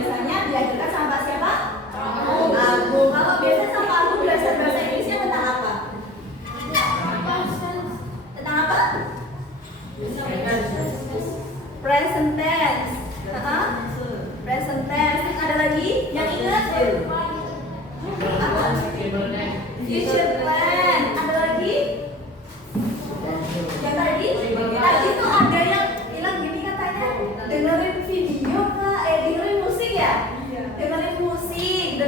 biasanya diajarkan sama siapa? Aku. Kalau biasa sama aku belajar bahasa Inggrisnya tentang apa? Tentang apa? Present tense. Present tense. Ada lagi yang ingat? Apa? Future plan. Ada lagi? Yang tadi tuh ada yang bilang gini katanya dengerin video kak, dengerin musik ya? Dengerin musik.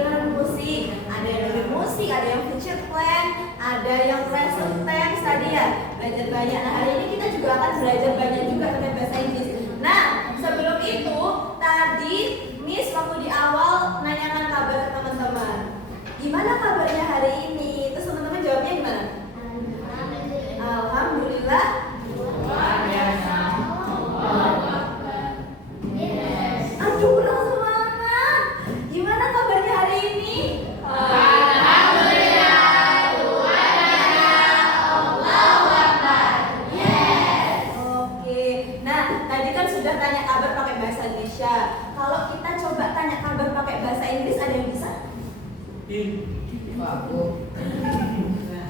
Ada yang dengerin musik, ada yang future plan, ada yang present tense tadi ya. Belajar banyak. Nah hari ini kita juga akan belajar banyak juga tentang bahasa Inggris. Nah sebelum itu tadi Miss waktu di awal nanyakan kabar ke teman-teman. Gimana kabarnya hari ini? Terus teman-teman jawabnya gimana? Alhamdulillah. Luar biasa. Aduh kurang semangat. Gimana kabarnya hari ini? Alhamdulillah. Luar biasa. Allahu Akbar. Yes. Oke. Nah tadi kan sudah tanya kabar pakai bahasa Indonesia. Kalau kita coba tanya kabar pakai bahasa Inggris ada yang bisa?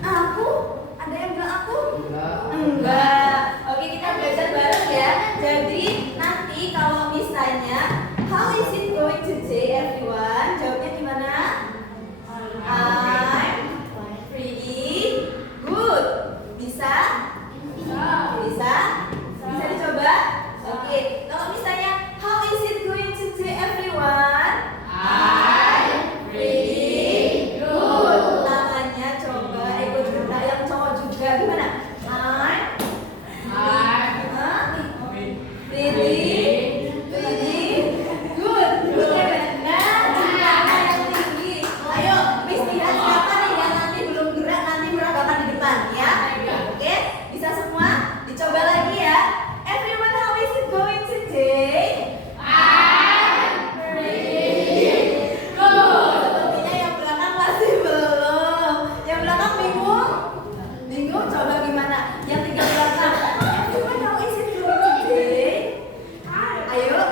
Aku? Ada yang bilang aku? Enggak. Oke, kita belajar bareng ya. Jadi nanti kalau misalnya how is it going today everyone? Jawabnya gimana? I'm pretty good. Bisa? Bisa? Bisa dicoba? Oke. Kalau misalnya how is it going today everyone? I'm pretty good. Tangannya coba ikut gerak yang cowok juga. Gimana? Pretty good. Nah, tangan yang tinggi. Ayo, Miss lihat siapa nih yang nanti belum gerak, nanti meragakan di depan ya. Oke, bisa semua? Dicoba lagi ya. Everyone, how is it going today? I'm pretty good. Sepertinya yang belakang masih belum. Yang belakang bingung? Bingung? Coba gimana? Yang tiga belakang. Everyone, how is it going today? Ayo.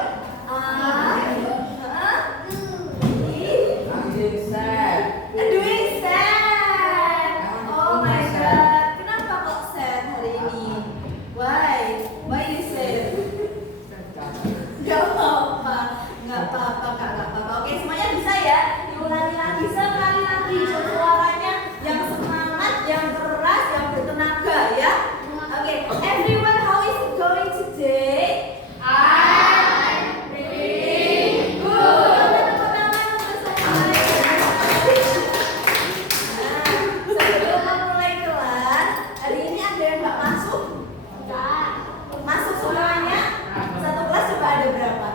Doing sad. Oh my god. Kenapa kok sad hari ini? Why? Why you sad? Gak apa-apa. Gak apa-apa, Kak. Gak apa-apa. Oke, semuanya bisa ya? Diulangi lagi sekali lagi. Suaranya yang semangat, yang keras, yang bertenaga ya. Oke, everyone, how is it going today? I'm pretty good. Tepuk tangan untuk saya. Nah, sebelum memulai kelas, hari ini ada yang nggak masuk? Masuk semuanya? Satu kelas coba ada berapa?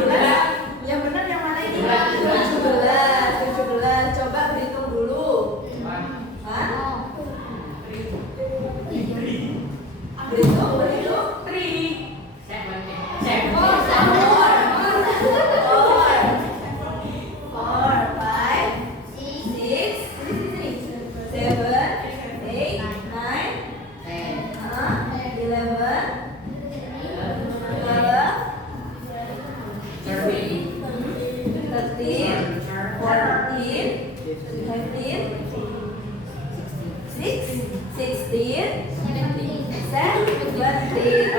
17. Yang benar yang mana ini? 17. Coba berhitung dulu. Hah? Berhitung. 17.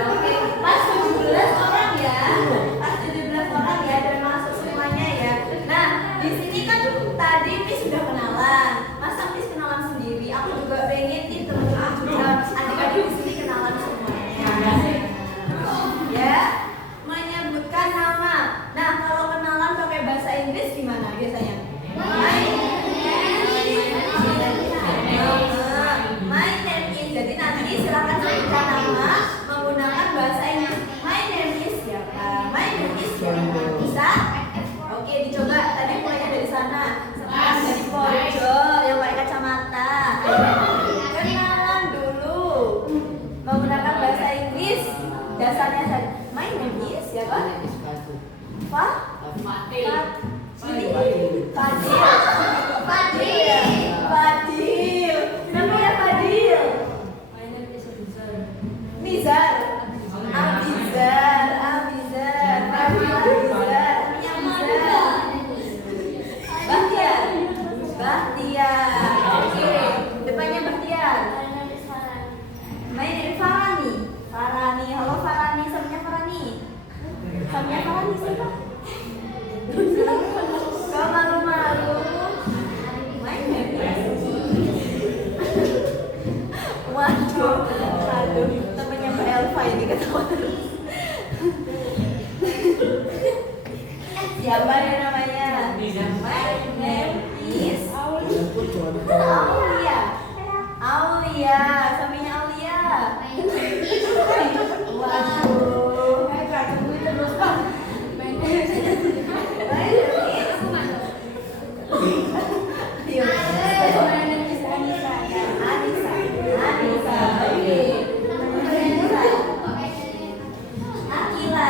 Oke, pas 17 orang ya. Pas 17 orang ya dan masuk semuanya ya. Nah, di sini kan tadi Miss sudah kenalan. Masa Miss kenalan sendiri? Aku juga pengen nih teman-teman juga adik-adik di sini kenalan semuanya. Ya, menyebutkan nama. Nah, kalau kenalan pakai bahasa Inggris gimana biasanya? My name is. Jadi nanti silakan sebutkan nama menggunakan bahasa Inggris. My name is siapa? My name is siapa? Bisa? Oke, dicoba. Tadi mulainya dari sana. Sekarang dari pojok yang pakai kacamata. Kenalan dulu menggunakan bahasa Inggris. Dasarnya saja. My name is siapa? Fadil. Namanya Fadil. Nizar. Abizar. Siapa dia namanya? My name is Aulia. Aulia, sampingnya Aulia. Waduh. My name is Anissa. Anissa. Oke. Akila.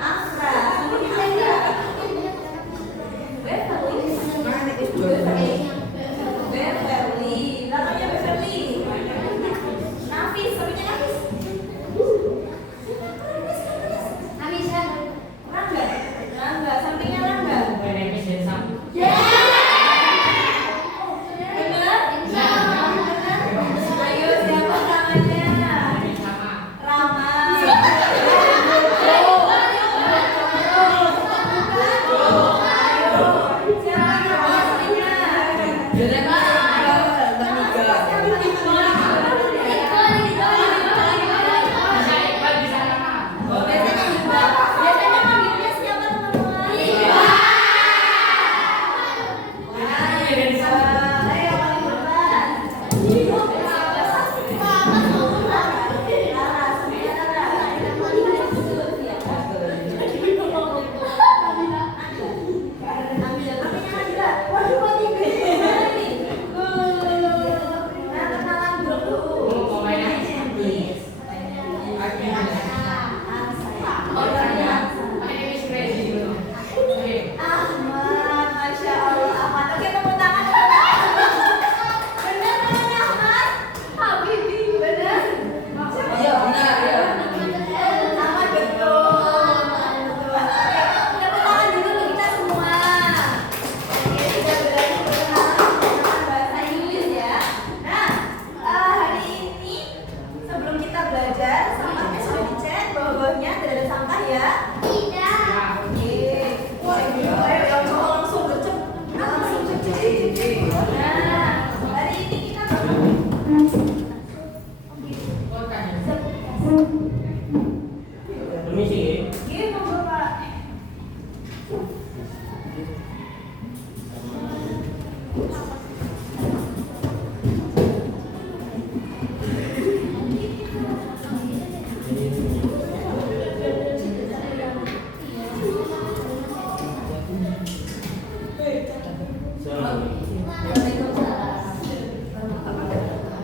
Afra. Beverly. Namanya Beverly. Nafis, sampingnya Nafis. Rangga. Rangga, sampingnya Rangga. Bener? Bener? Ayo, siapa namanya? Rama. Ayo, siapa namanya? Biasanya manggilnya siapa teman-teman? Ayo paling depan. Laras, sampingnya Laras. Ambil, sampingnya Nabila. Waduh, paling gede nih. Nah, kenalan dulu. Cantik. Ahmad, Masya Allah, Ahmad. Oke, tepuk tangan. Bener namanya Ahmad? Habibi, bener? Iya, benar, iya. Ahmad betul. Oke, tepuk tangan dulu untuk kita semua. Oke, kita berani berkenalan bahasa Inggris ya. Nah, hari ini sebelum kita belajar, sampahnya sudah dicek, bawah-bawahnya tidak ada sampah ya. Oke. Ayo yang cowok langsung gercep. Langsung gercep. Nah, hari ini kita gimana Bapak?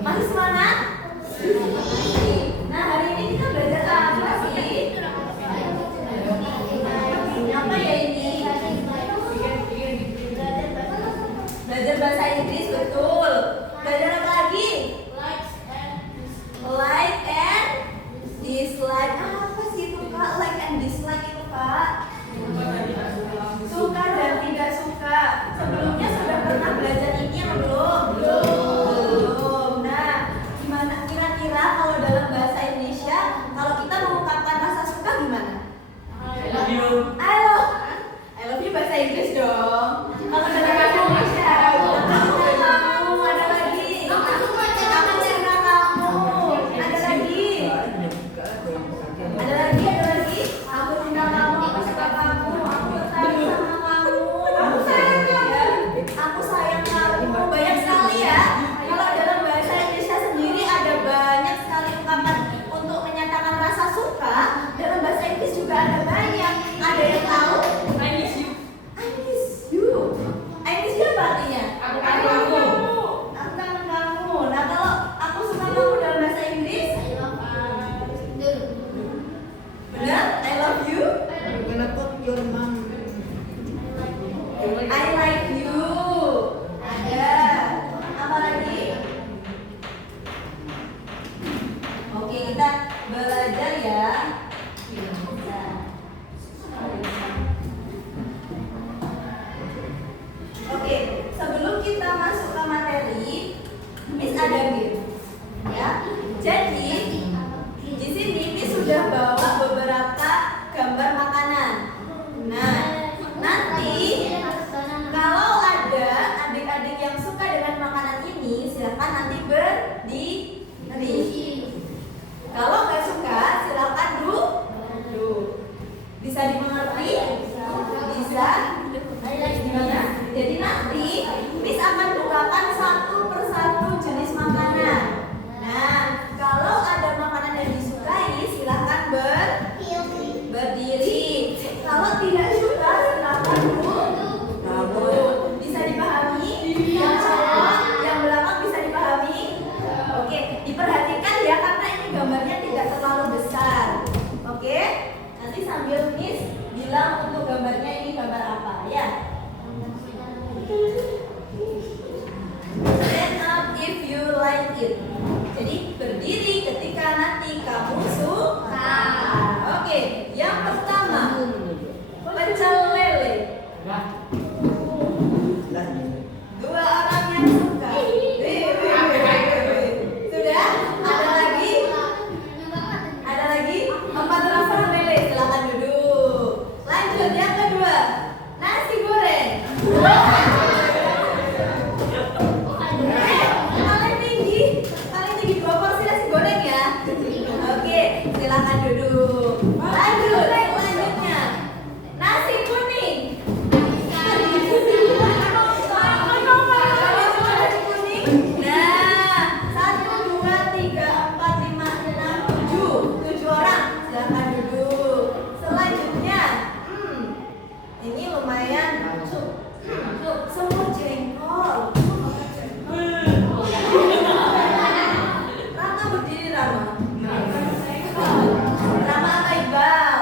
Masih semangat? Nah, hari ini kita belajar silakan duduk. Lanjut, selanjutnya nasi kuning. Nasi kuning. Nah, 1, 2, 3, 4, 5, 6, 7 orang. Silakan duduk. Selanjutnya, ini lumayan semur jengkol. Rama berdiri Rama. Rama apa Iqbal?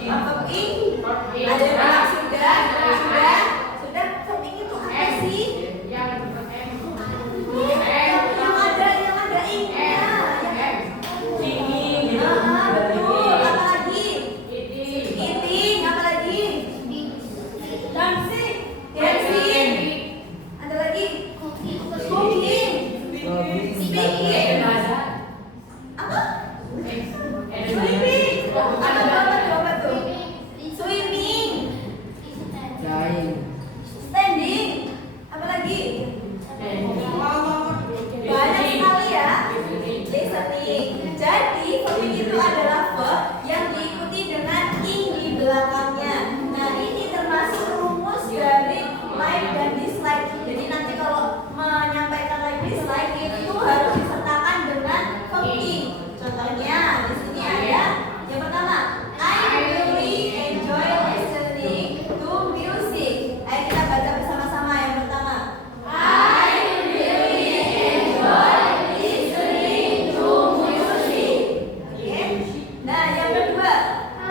Verb ing. Ada yang bilang sudah. Verb ing itu apa sih? Yang ada ing-nya. Betul. Apa lagi? Eating. Apa lagi? Dancing. Ada lagi? Cooking. Speaking. Apa? Swimming. Apa tuh? Swimming. Standing. Apa lagi? Banyak sekali ya. Listening. Jadi verb itu adalah verb yang diikuti dengan ing di belakangnya. Nah, ini termasuk rumus dari like dan dislike. Jadi nanti kalau menyampaikan like dislike itu harus disertakan dengan verb ing. Contohnya di sini ada yang pertama, I really enjoy listening to music. Ayo kita baca bersama-sama yang pertama. I really enjoy listening to music. Oke. Nah, yang kedua, I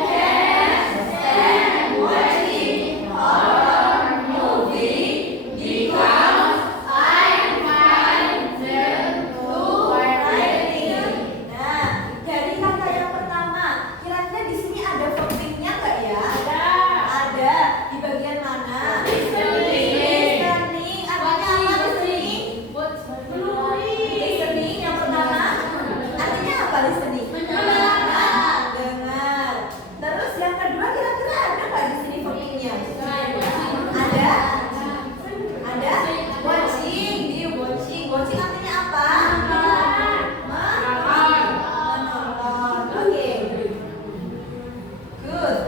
can't stand watching horror movie because I find them too frightening. Nah, dari kata yang pertama, kira-kira di sini ada verb ing-nya nggak ya? Ada. Di bagian mana? Listening. Artinya apa listening? Listening yang pertama. Artinya apa listening? Dengar. Terus yang kedua kira-kira ada nggak di sini verb ing-nya? Ada. Watching. Di watching. Watching artinya apa? Menonton. Oke. Good.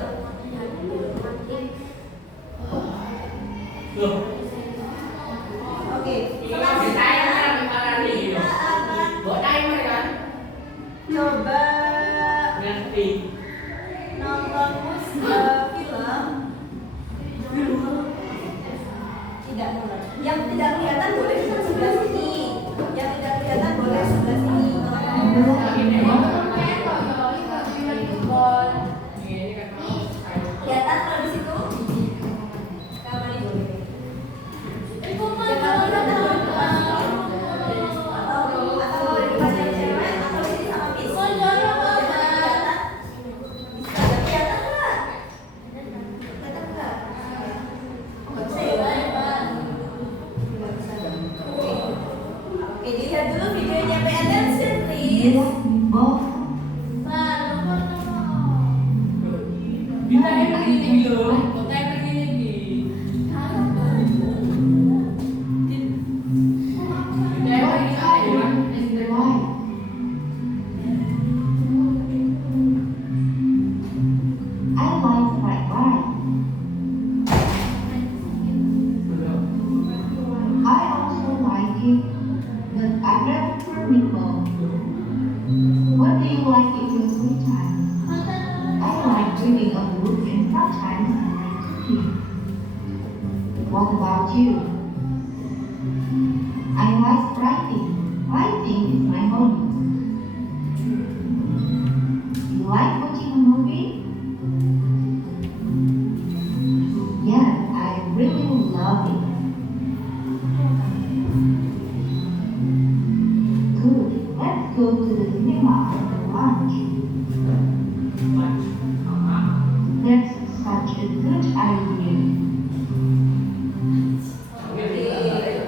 Oke. Selanjutnya kita akan coba nonton film. Tidak boleh. Yang tidak kelihatan boleh di sebelah sini. Yang tidak kelihatan boleh sebelah sini. Kelihatan kalau di situ? Kamar ini boleh. Jangan kelihatan atau di depan yang cewek atau di sini sama bis. Jangan kelihatan. Bisa kelihatan nggak? Kelihatan nggak? Nggak bisa ya? Nggak bisa. Oke, dilihat dulu videonya. Pay attention, please. What do you like in your free time? I like reading a book and sometimes I like cooking. What about you? I like writing. Writing is my hobby. You like watching a movie? Yes, I really love it. Good. Let's go to the cinema after lunch. That's such a good idea.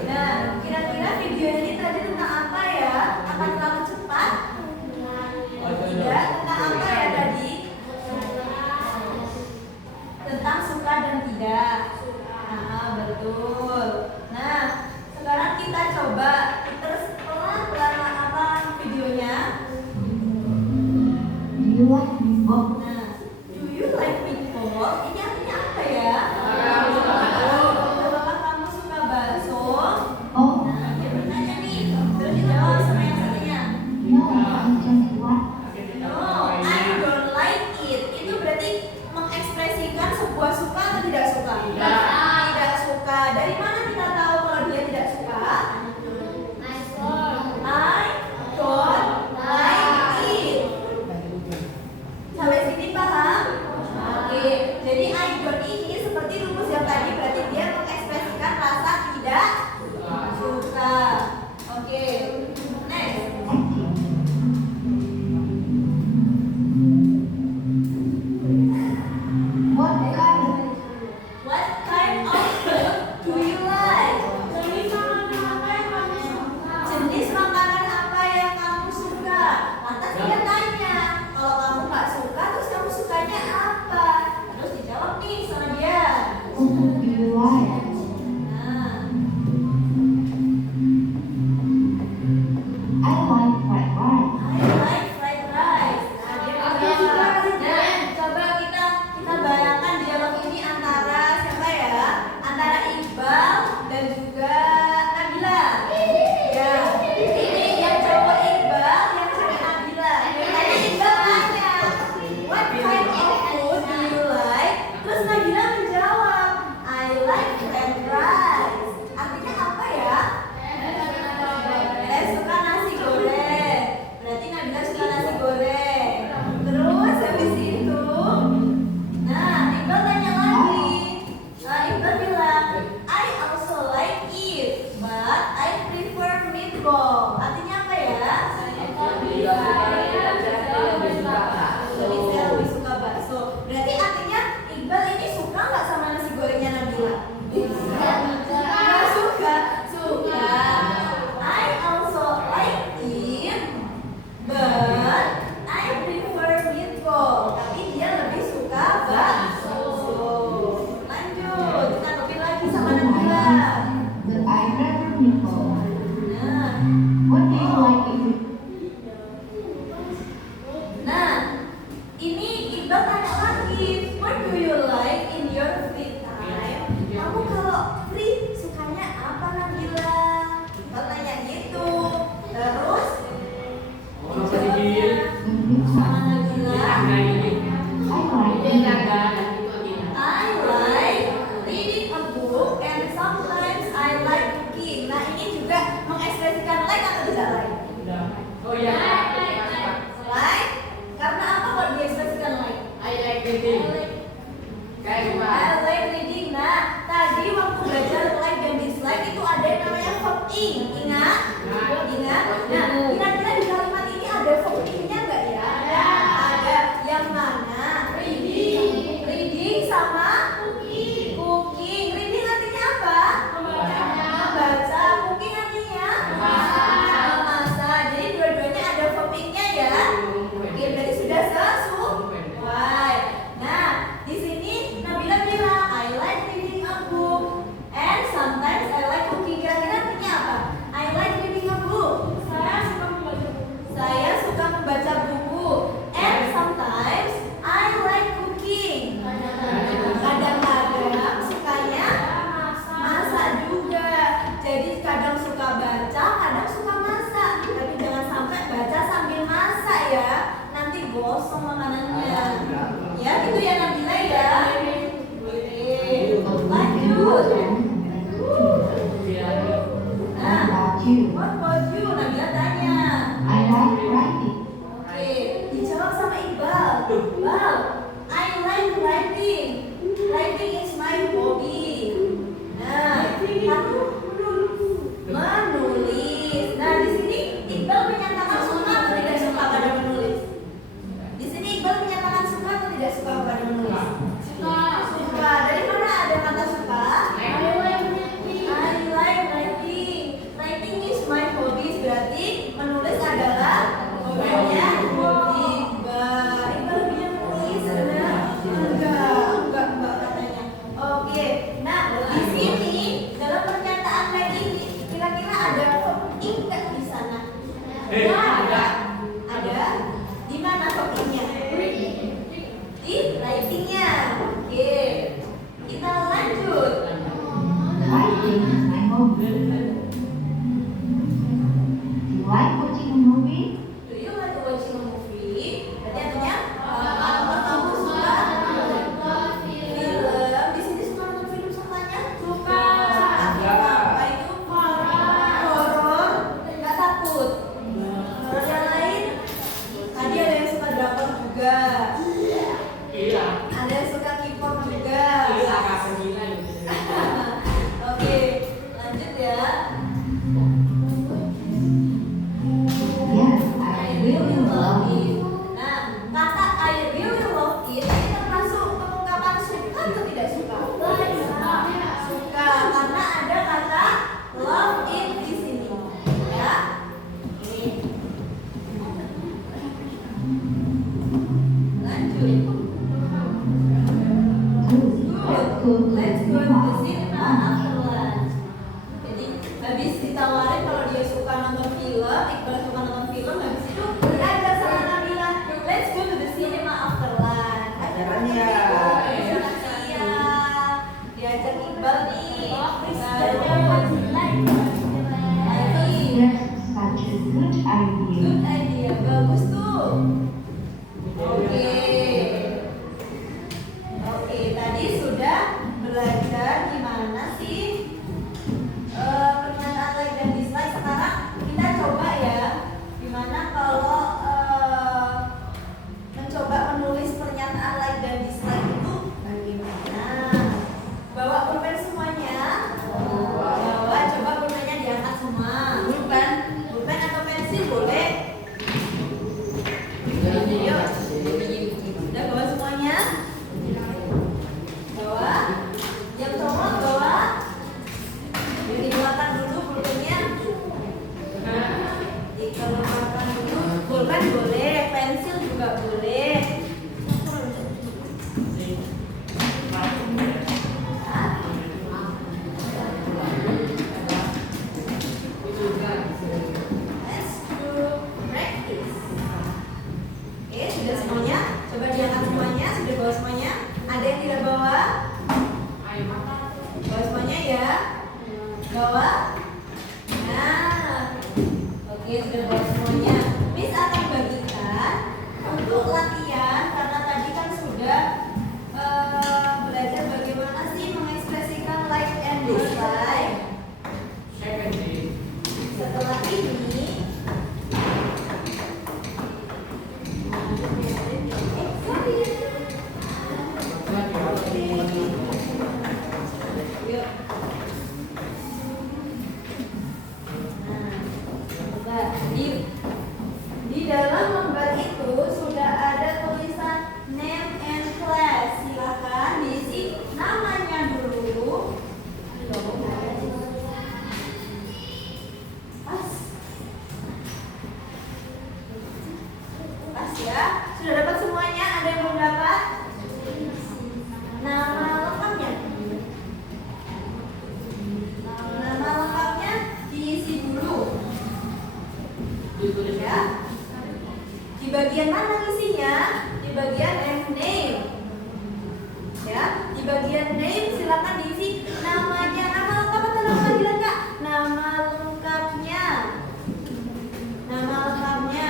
Nah, kira-kira video ini tadi tentang apa ya? Akan terlalu cepat? Tidak, tentang apa ya tadi? Tentang suka dan tidak. Nah, betul. Nah, sekarang kita coba terus pelan-pelan apa videonya. Do you like meatball? Nah, do you like meatball? Ini artinya apa ya? Jadi I don't ini seperti rumus yang tadi, berarti dia mengekspresikan rasa tidak suka. Oke, next. What kind What kind of food do you like? Jenis makanan apa yang kamu suka? Lantas dia tanya, kalau kamu nggak suka, terus kamu sukanya apa? Terus dijawab nih sama dia. food do you like? Nah, I like fried rice. I like fried rice. Nah, dia menjawab. Dan coba kita bayangkan dialog ini antara siapa ya? Antara Iqbal dan juga Nabila. Ya, ini yang cowok Iqbal, yang cewek Nabila. Tadi Iqbal tanya, what kind of food do you like? Terus Nabila menjawab, I like fried rice. Artinya apa ya? Suka nasi goreng. Berarti Nabila suka nasi goreng. Terus habis itu, nah Iqbal tanya lagi. Iqbal bilang, I also like it, but I prefer meatball. Artinya apa ya? Jadi saya lebih suka bakso. Berarti artinya Iqbal ini suka nggak sama nasi gorengnya Nabila? Nggak suka. Suka. I also like it, but I prefer meatball. Tapi dia lebih suka bakso. Lanjut, kita copy lagi sama Nabila. But I prefer meatball. Nah, What do you like if you nah, ini Iqbal tanya lagi, what do you like in your free time? Kamu kalau free sukanya apa Nabila? Iqbal tanya gitu. Terus Orang sedikit. sama Nabila, I like I like reading a book and sometimes I like cooking. Nah ini juga mengekspresikan like atau tidak like? Oh ya. Like? Karena apa kalau diekspresikan like? I like reading. Kayak gimana? I like reading. Nah, tadi waktu belajar like dan dislike itu ada yang namanya verb ing. Ingat? Ingat? Nah, kira-kira di kalimat ini ada verb ing-nya nggak ya? Ada. Yang mana? Reading sama cooking. Reading artinya apa? Membaca. Cooking artinya? Memasak. Jadi dua-duanya ada verb ing-nya ya. Oke, berarti sudah sesuai. Nah, di sini Nabila bilang I like reading a book and sometimes I like cooking. Kira-kira artinya apa? I like reading a book. Saya suka membaca buku. And sometimes I like cooking. Kadang-kadang sukanya masak juga. Jadi kadang suka baca, kadang suka masak. Tapi jangan sampai baca sambil masak ya. Nanti gosong makanannya. Ya, gitu ya Nabila ya. Oke, lanjut. What Nah, about you? what about you? Nabila tanya. I like writing. Oke, dijawab sama Iqbal. Iqbal, I like writing. Writing is my hobby. Nah, aku menulis. Nah, di sini Iqbal menyatakan suka atau tidak suka pada menulis? Di sini Iqbal menyatakan suka atau tidak suka pada menulis? Suka. Dari mana ada kata suka? I like writing. Writing is my hobby. Berarti menulis adalah hobinya Iqbal. Iqbal punya menulis sebenarnya? Enggak katanya. Oke. Nah, di sini dalam pernyataan like ini kira-kira ada verb ing nggak di sana? Ada. Ada. Di mana verb ing-nya? Di writing-nya. Oke, idea. Good idea. Bagus tuh. Oke. Oke, tadi sudah belajar gimana sih pernyataan like dan dislike. Sekarang kita coba ya, gimana kalau mencoba menulis pernyataan like dan dislike itu bagaimana? Bawa pulpen semuanya. Bawa, coba pulpennya diangkat semua. Pulpen atau pensil boleh. Yuk. Udah bawa semuanya? Bawa. Yang cowok bawa. Dikeluarkan dulu pulpennya. Dikeluarkan dulu. Pulpen boleh, pensil juga boleh. Let's do practice. Oke, sudah semuanya? Coba diangkat semuanya. Sudah bawa semuanya? Ada yang tidak bawa? Bawa semuanya ya. Bawa. Nah, oke, sudah bawa semuanya. Miss akan bagikan untuk latihan karena tadi kan sudah belajar bagaimana sih mengekspresikan like and dislike. Setelah ini yuk. Nah, di dalam lembar itu sudah ada tulisan name and class. Silakan diisi namanya dulu. Pas ya. Sudah dapat semuanya? Ada yang belum dapat? Nama lengkapnya. Nama lengkapnya diisi dulu. Ya. Di bagian mana isinya? Di bagian name. Ya, di bagian name silakan diisi namanya. Nama lengkap atau nama panggilan, Kak? Nama lengkapnya. Nama lengkapnya.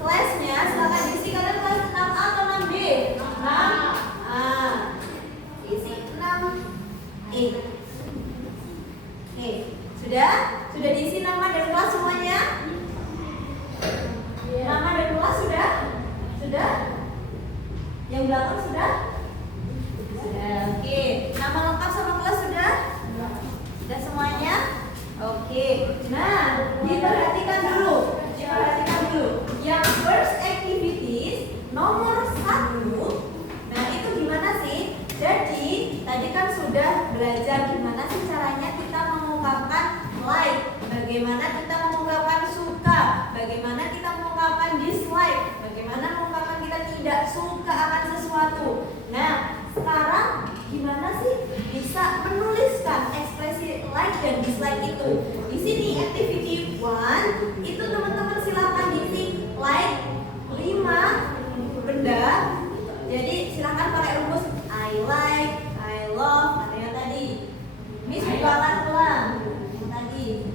Kelasnya silakan diisi. Kalian kelas 6A atau 6B? 6A. Isi 6E. Oke, sudah? Sudah diisi nama dan kelas semuanya? Nama dan kelas sudah? Sudah? Yang belakang sudah? Sudah, oke. Nama lengkap sama kelas sudah? Sudah semuanya? Oke. Nah, diperhatikan dulu. Diperhatikan dulu. Yang first activities nomor 1. Nah, itu gimana sih? Jadi, tadi kan sudah belajar gimana sih caranya kita mengungkapkan like, bagaimana kita mengungkapkan suka, bagaimana kita mengungkapkan dislike, bagaimana mengungkapkan kita tidak suka akan sesuatu. Nah, sekarang gimana sih bisa menuliskan ekspresi like dan dislike itu? Di sini activity 1 itu teman-teman silakan diisi like 5 benda. Jadi silakan pakai rumus I like, I love, ada yang tadi. Miss juga akan ulang yang tadi.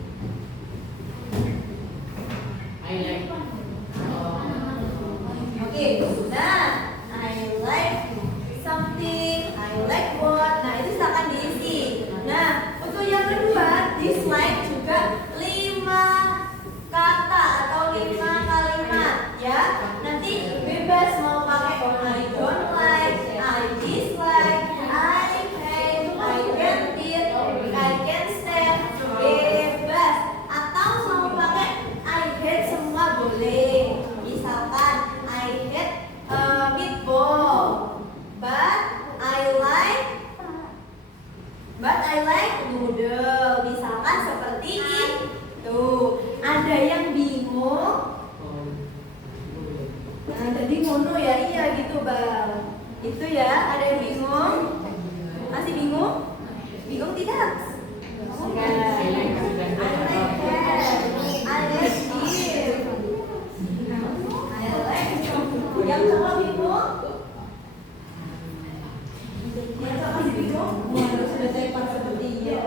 Oke, nah I like something, I like what. Nah, itu silakan diisi. Nah, untuk yang kedua, dislike juga 5 kata atau 5 kalimat ya. Nanti bebas mau pakai I don't like, I dislike, I hate, I can't eat, I can't stand, bebas. Atau mau pakai I hate semua boleh. Misalkan I hate meatball, but I like noodle. Misalkan seperti itu. Ada yang bingung? Nah, jadi ngono ya, iya gitu Bang. Itu ya, ada yang bingung? Masih bingung? Bingung tidak? Enggak. I like that. I like this. I like. Yang cowok bingung? Yang cowok masih bingung? Waduh, sudah tepat seperti ya.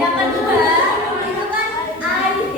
Yang kedua itu kan I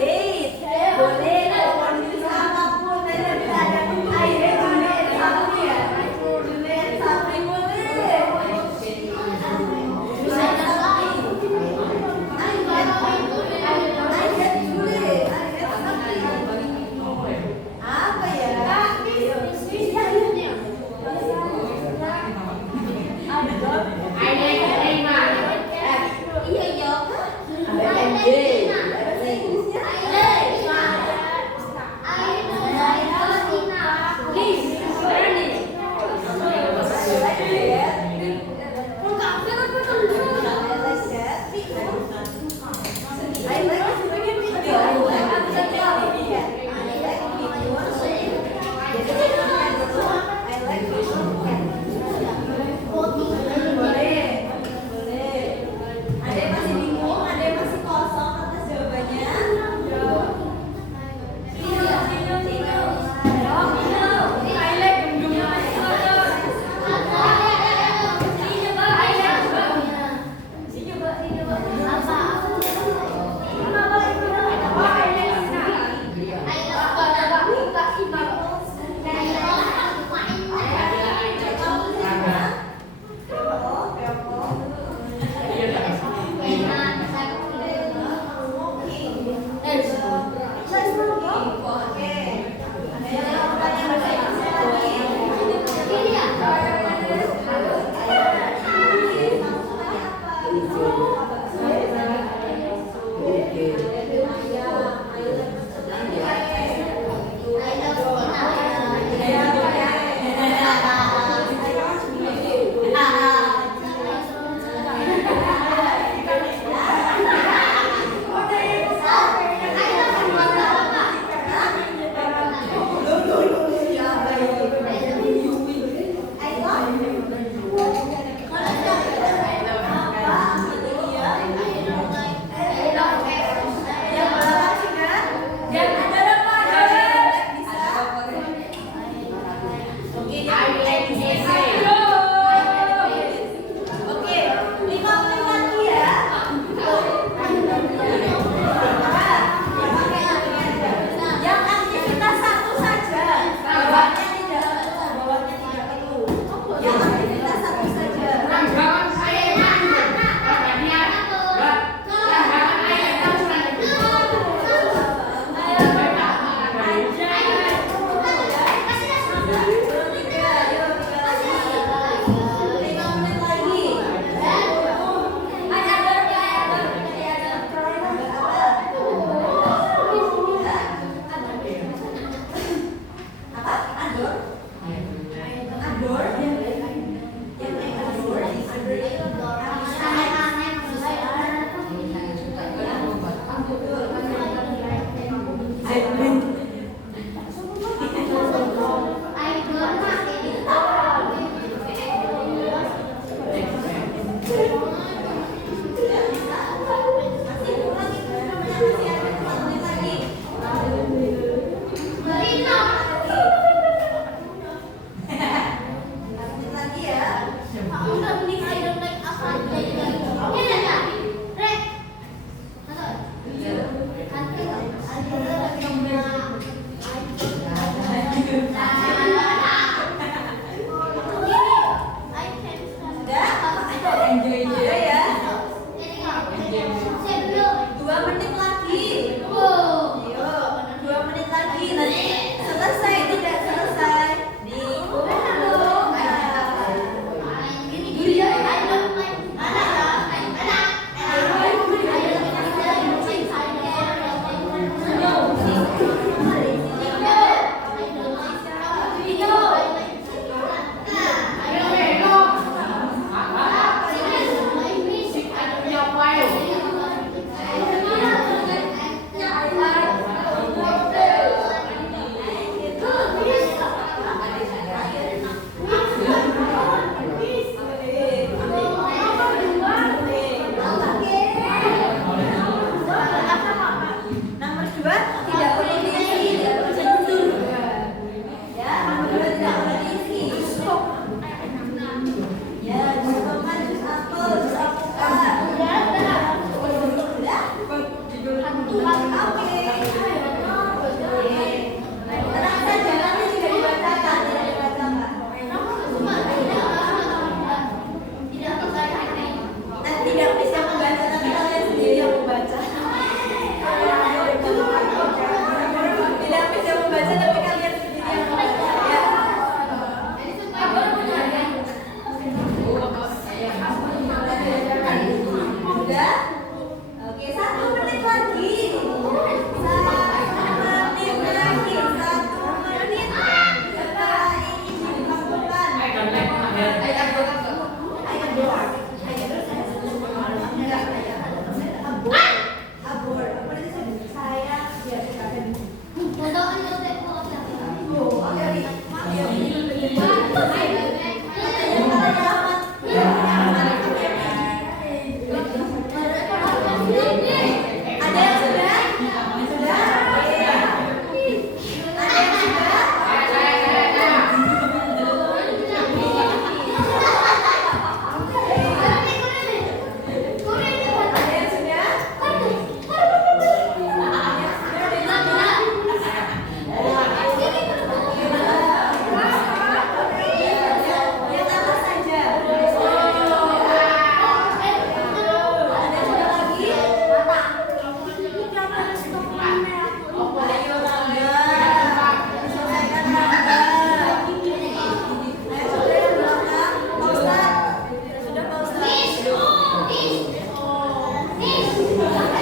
Sudah